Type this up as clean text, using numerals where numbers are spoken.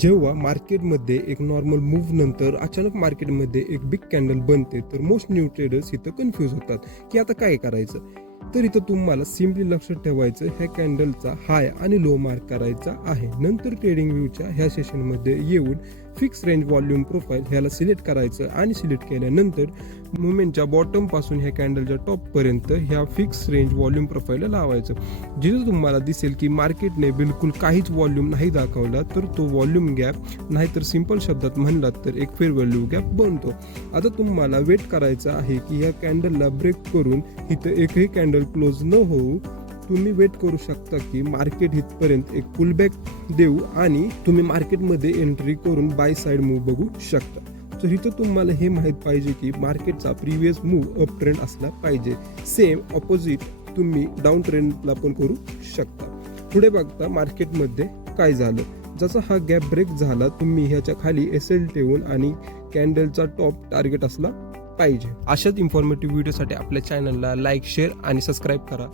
जेव्हा मार्केटमध्ये एक नॉर्मल मूव्ह नंतर अचानक मार्केटमध्ये एक बिग कॅन्डल बनते तर मोस्ट न्यू ट्रेडर्स इथं कन्फ्यूज होतात की आता काय करायचं. तर इथं तुम्हाला सिम्पली लक्षात ठेवायचं ह्या कॅन्डलचा हाय आणि लो मार्क करायचा आहे. नंतर ट्रेडिंग व्ह्यूच्या ह्या सेशनमध्ये येऊन फिक्स रेंज व्हॉल्यूम प्रोफाईल ह्याला सिलेक्ट करायचं आणि सिलेक्ट केल्यानंतर मुवमेंटच्या बॉटम पासून ह्या कॅन्डलच्या टॉप पर्यंत ह्या फिक्स रेंज व्हॉल्यूम प्रोफाईलला लावायचं. जिथं तुम्हाला दिसेल की मार्केटने बिलकुल काहीच व्हॉल्यूम नाही दाखवला तर तो व्हॉल्यूम गॅप नाहीतर सिंपल शब्दात म्हणलात तर एक फेअर व्हॅल्यू गॅप बनतो. आता तुम्हाला वेट करायचं आहे की ह्या कॅन्डलला ब्रेक करून इथं एकही कॅन्डल क्लोज न होऊ तुम्ही वेट करू शकता की मार्केट इथपर्यंत एक पुलबॅक देऊ आणि तुम्ही मार्केटमध्ये एंट्री करून बाय साइड मूव्ह बघू शकता. तर इथं तुम्हाला हे माहित पाहिजे की मार्केटचा प्रिव्हियस मूव्ह अप ट्रेंड असला पाहिजे. सेम ऑपोजिट तुम्ही डाऊन ट्रेंडला पण करू शकता. पुढे बघता मार्केटमध्ये काय झालं. जसा हा गॅप ब्रेक झाला तुम्ही ह्याच्या खाली SL ठेवून आणि कॅन्डलचा टॉप टार्गेट असला पाहिजे. अशाच इन्फॉर्मेटिव्ह व्हिडिओसाठी आपल्या चॅनलला लाईक, शेअर आणि सबस्क्राईब करा.